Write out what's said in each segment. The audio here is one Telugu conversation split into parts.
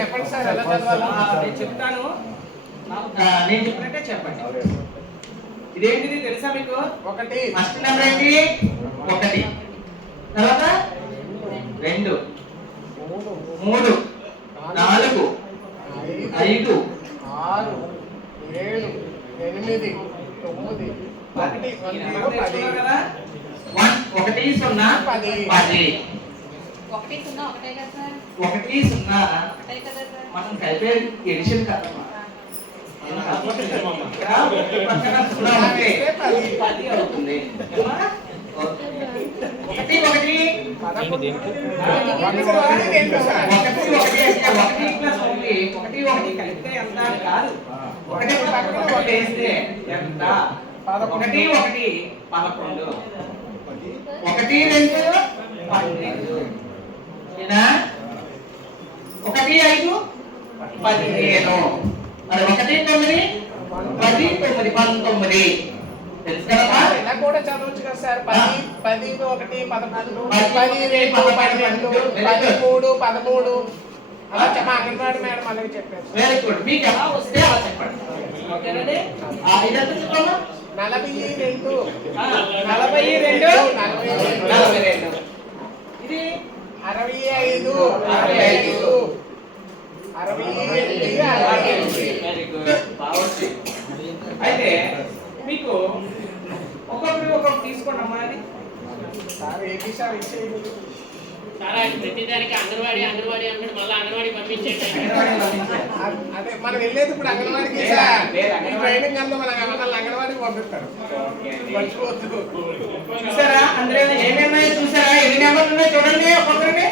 చెప్పండి సార్ ఎలా చదవాలో నేను చెప్తాను. నేను చెప్పినట్టే చెప్పండి. ఇదేంటిది తెలుసా మీకు? ఒకటి. ఫస్ట్ నెంబర్ ఏంటి? 1. తర్వాత 2, 3, 4, 5, 6, 7, 8, 9, 10. 1 కదా? 1 1 0 10. 1 0 ఒకటే కదా సార్? 1 0 ఒకటే కదా సార్? మనం కలిపే ఎడిషన్ కదమ్మా. పక్కన 0 ఉంటే 10 అవుతుంది. 1 1 కలిపితే ఎంత అని కాదు. 1 పక్కన 1 వేస్తే ఎంత? 1 1 11. 1 2 12. ఏనా? 1 5 15. మరి 1 9 10 9 19. తెలుసు కదా? ఇలా కూడా చదవచ్చు కదా సార్? 10 10 1 11 10 2 12 13 13 అలా చెప్ప అంగన్వాడీ మేడం అలాగే చెప్పారు. Very good. మీకు ఎలా వస్తే అలా చెప్పండి. ఓకేనండి? ఇదంతా చెప్పమ్మా. 42 42 ఇది 65 65 68 వెరీ గుడ్. బాగుంది. అయితే మీకు ఒక్కొక్కటి తీసుకోండి అమ్మా. అది సార్ ఏపీ సార్ ఇచ్చేయండి. సారా ప్రతిదానికి అంగన్వాడీ అంగన్వాడీ అంటే మళ్ళీ అంగన్వాడీ పంపించేయండి. అదే మనం వెళ్ళేది ఇప్పుడు అంగన్వాడీకి సార్. ఈ ట్రైనింగ్ అంతా మన అంగన్వాడీకి పంపిస్తారు. మర్చిపోవద్దు. చూసారా? అందులో ఏమేమి చూసారా? ఎన్ని నెంబర్లు ఉన్నాయో చూడండి. ఒక్కొక్కరికి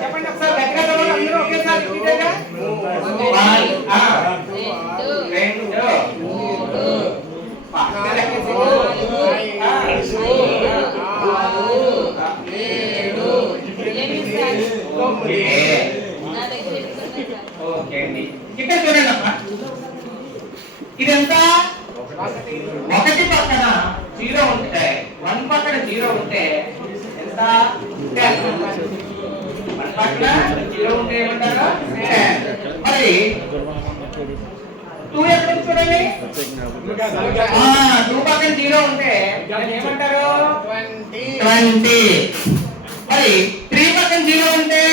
చెప్పండి ఒకసారి. దగ్గర చదవండి అందరూ ఒకేసారి. 2 నా దగ్గర పెట్టుకున్నాను సార్. ఓకే అండి. ఇక్కడ చూడండి అమ్మా. ఇదంతా 1 పక్కన 0 ఉంటే 1 పక్కన 0 ఉంటే ఎంత? 10. 1 పక్కన 0 ఉంటే ఏమంటారు? 10. మరి 2 ఎక్కడ ఉంది చూడండి. 2 పక్కన 0 ఉంటే ఏమంటారు? 20. మరి 3 పక్కన 0 ఉంటే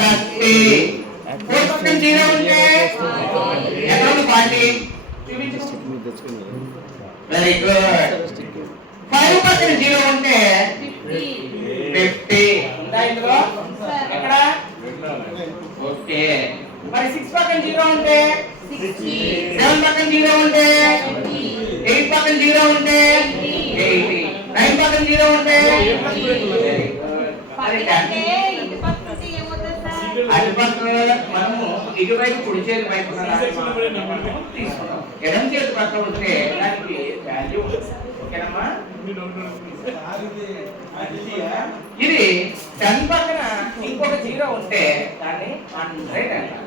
30. 4 పక్కన 0 ఉంటే ఎక్కడ ఉంది? 40. Very good. 5 పక్కన 0 ఉంటే 50. ఉందా ఇందులో? ఎక్కడ? ఓకే. మరి 6 పక్కన 0 ఉంటే 7 పక్కన 0 ఉంటే 8 పక్కన 0 ఉంటే 80. 9 పక్కన 0 ఉంటే పక్కనే ఇటు పక్కన ఏమవుతుంది సార్? అటు పక్కన మనము ఇటువైపు కుడి చేతి వైపు తీసుకున్నాం. ఎడమ చేతి పక్కన ఉంటే దానికి వాల్యూ ఉంటుంది. ఓకేనమ్మా? ఇది 10 పక్కన ఇంకొక 0 ఉంటే దాన్ని 100 అంటారు.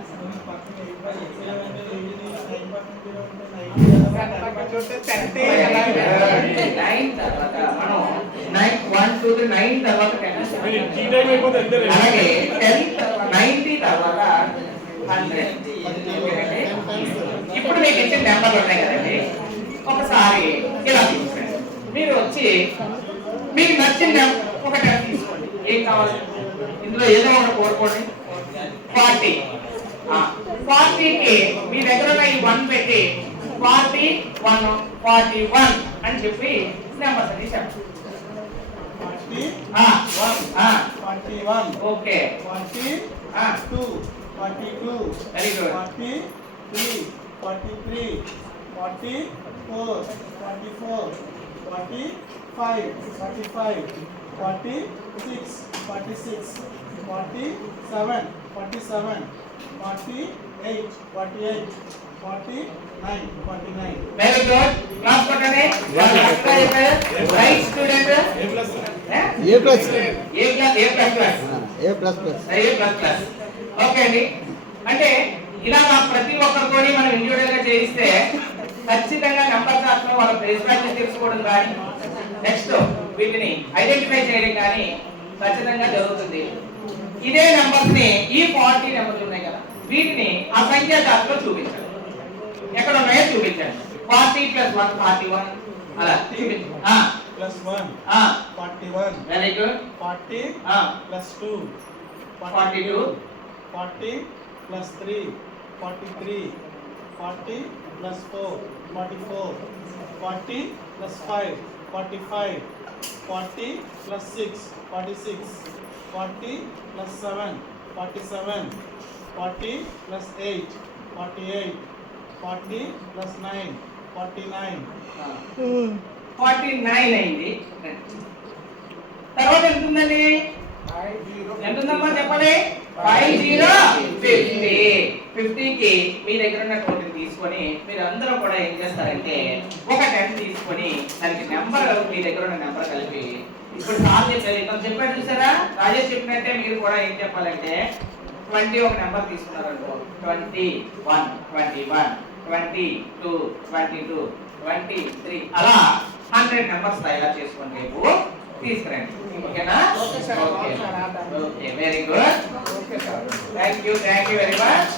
9 తర్వాత మనం 9 1 2 3 9 తర్వాత 10. అలాగే 10 తర్వాత 90 తర్వాత 100. ఇప్పుడు మీకు ఇచ్చిన నెంబర్లు ఉన్నాయి కదండి. ఒకసారి ఇలా తీసుకోండి. మీరు వచ్చి మీకు నచ్చిన ఒక 10 తీసుకోండి. ఏం కావాలి? ఇందులో ఏదో ఒకటి కోరుకోండి. 40. 40కి మీ దగ్గర ఉన్న ఈ 1 పెట్టి 41 41 అని చెప్పి నెంబర్స్ అన్ని చెప్పండి. 41 okay. 42 42 very good. 43 43 44 44 45 45 46 46 47 47 48 48 49 49. Very good. Class కొట్టండి. Right student. A plus okay అండి. అంటే ఇలా ప్రతి ఒక్కరితోని మనం ఇండివిజువల్ గా చేయిస్తే ఖచ్చితంగా నంబర్ శాస్త్రం వాళ్ళ ప్లేస్ ప్రాక్టీస్ తెలుసుకోవడం కానీ నెక్స్ట్ వీటిని ఐడెంటిఫై చేయడం కానీ ఖచ్చితంగా జరుగుతుంది. ఇదే నెంబర్స్ ని ఈ 40 నెంబర్లు ఉన్నాయి కదా వీటిని ఆ సంఖ్యా చార్ట్లో చూపించాలి. ఎక్కడ ఉన్నాయో చూపించండి. 40 + 1 41 అలా చూపించండి. Plus 1, 41. Very good. 40 plus 2, 42 40 plus 3, 43. 40 plus 4, 44. 40 plus 5, 45. 40 plus 6, 46. 40 plus 7, 47. 40 plus 8, 48. 40 plus 9, 49. 49 అయింది. తర్వాత ఎంత ఉందండి? ఎంత ఉందమ్మా చెప్పండి? 50 50కి మీ దగ్గర ఉన్న టోటల్ తీసుకొని మీరు అందరూ కూడా ఏం చేస్తారంటే ఒక 10 తీసుకొని దానికి నెంబర్ మీ దగ్గర ఉన్న నెంబర్ కలిపి ఇప్పుడు సార్ చెప్పారు ఇక్కడ చెప్పారు చూసారా రాజేష్ చెప్పినట్టే మీరు కూడా ఏం చెప్పాలంటే 20 ఒక నెంబర్ తీసుకున్నారనుకో 21 21 22 22 23 అలా 100 నెంబర్స్ తయారు చేసుకొని రేపు తీసుకురండి. ఓకేనా? Okay sir. Okay very good. Okay sir. Thank you very much.